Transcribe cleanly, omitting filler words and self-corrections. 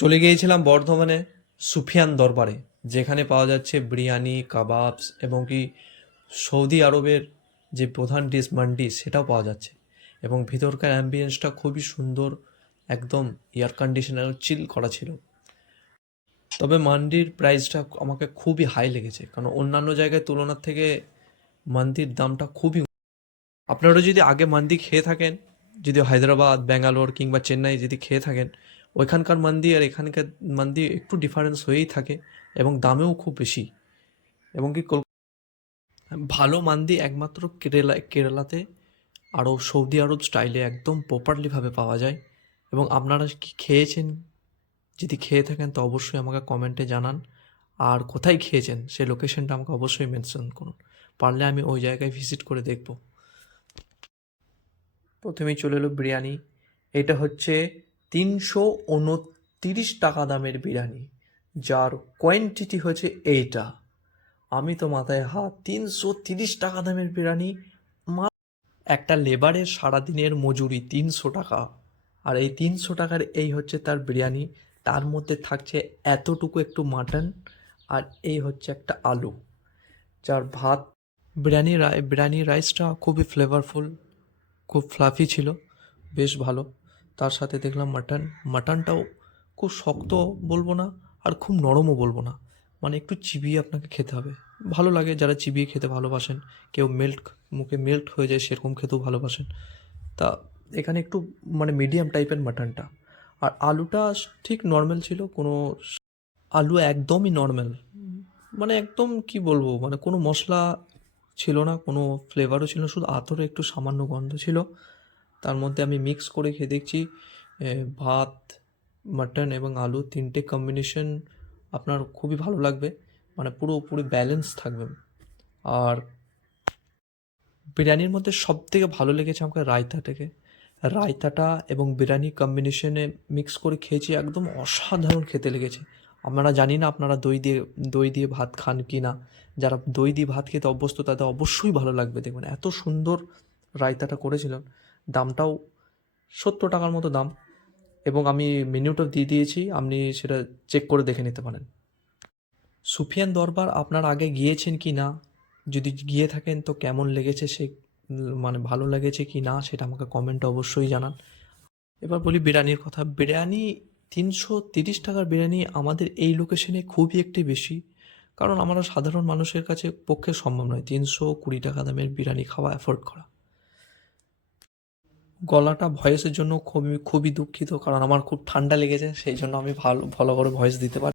চলে গিয়েছিলাম বর্ধমানে সুফিয়ান দরবারে, যেখানে পাওয়া যাচ্ছে বিরিয়ানি, কাবাবস এবং কি সৌদি আরবের যে প্রধান ডিশ মান্ডি সেটাও পাওয়া যাচ্ছে। এবং ভিতরকার অ্যাম্বিয়েন্সটা খুবই সুন্দর, একদম এয়ার কন্ডিশনার চিল করা ছিল। তবে মান্ডির প্রাইসটা আমাকে খুবই হাই লেগেছে, কারণ অন্যান্য জায়গায় তুলনার থেকে মান্দির দামটা খুবই। আপনারা যদি আগে মান্দি খেয়ে থাকেন, যদি হায়দ্রাবাদ, ব্যাঙ্গালোর কিংবা চেন্নাই যদি খেয়ে থাকেন, ওইখানকার মান্দি আর এখানকার মান্দি একটু ডিফারেন্স হয়েই থাকে এবং দামেও খুব বেশি। এবং কি ভালো মান্দি একমাত্র কেরালাতে আরও সৌদি আরব স্টাইলে একদম প্রপারলিভাবে পাওয়া যায়। এবং আপনারা কি খেয়েছেন, যদি খেয়ে থাকেন তো অবশ্যই আমাকে কমেন্টে জানান। আর কোথায় খেয়েছেন সেই লোকেশনটা আমাকে অবশ্যই মেনশন করুন, পারলে আমি ওই জায়গায় ভিজিট করে দেখব। প্রথমেই চলে এলো বিরিয়ানি। এটা হচ্ছে 329 টাকা দামের বিরিয়ানি, যার কোয়ান্টিটি হচ্ছে এইটা। আমি তো মাথায় হাত, 330 টাকা দামের বিরিয়ানি। একটা লেবারের সারাদিনের মজুরি 300 টাকা, আর এই 300 টাকার এই হচ্ছে তার বিরিয়ানি। তার মধ্যে থাকছে এতটুকু একটু মাটন, আর এই হচ্ছে একটা আলু, যার ভাত। বিরিয়ানির রাইসটা খুবই ফ্লেভারফুল, খুব ফ্লাফি ছিল, বেশ ভালো। তার সাথে দেখলাম মাটনটাও খুব শক্ত বলবো না, আর খুব নরমও বলবো না, মানে একটু চিবিয়ে আপনাকে খেতে হবে। ভালো লাগে যারা চিবিয়ে খেতে ভালোবাসেন, কেউ মুখে মেল্ট হয়ে যায় সেরকম খেতেও ভালোবাসেন। তা এখানে একটু মানে মিডিয়াম টাইপের মাটনটা। আর আলুটা ঠিক নর্মাল ছিল, কোনো আলু একদমই নর্মাল, মানে একদম কি বলবো, মানে কোনো মশলা ছিল না, কোনো ফ্লেভারও ছিল না, শুধু আতরে একটু সামান্য গন্ধ ছিল। তার মধ্যে আমি মিক্স করে খেয়ে দেখছি, ভাত, মাটন এবং আলু তিনটে কম্বিনেশন আপনার খুবই ভালো লাগবে, মানে পুরোপুরি ব্যালেন্স থাকবে। আর বিরিয়ানির মধ্যে সবথেকে ভালো লেগেছে আমাকে রায়তাটা এবং বিরিয়ানি কম্বিনেশনে মিক্স করে খেয়েছি, একদম অসাধারণ খেতে লেগেছে। আপনারা জানি না আপনারা দই দিয়ে ভাত খান কি না। যারা দই দিয়ে ভাত খেতে অভ্যস্ত তাদের অবশ্যই ভালো লাগবে, দেখবেন এত সুন্দর রায়তাটা করেছিলেন। দামটাও 70 টাকার মতো দাম, এবং আমি মেনুটা দিয়ে দিয়েছি, আপনি সেটা চেক করে দেখে নিতে পারেন। সুফিয়ান দরবার আপনার আগে গিয়েছেন কি না, যদি গিয়ে থাকেন তো কেমন লেগেছে মানে ভালো লেগেছে কি না সেটা আমাকে কমেন্টে অবশ্যই জানান। এবার বলি বিরিয়ানির কথা। বিরিয়ানি 330 টাকার বিরিয়ানি আমাদের এই লোকেশনে খুবই একটি বেশি, কারণ আমরা সাধারণ মানুষের কাছে পক্ষে সম্ভব নয় 320 টাকা দামের বিরিয়ানি খাওয়া অ্যাফোর্ড করা। গলাটা ভয়েসের জন্য খুবই খুবই দুঃখিত, কারণ আমার খুব ঠান্ডা লেগেছে, সেই জন্য আমি ভালো ভালো করে ভয়েস দিতে পারি।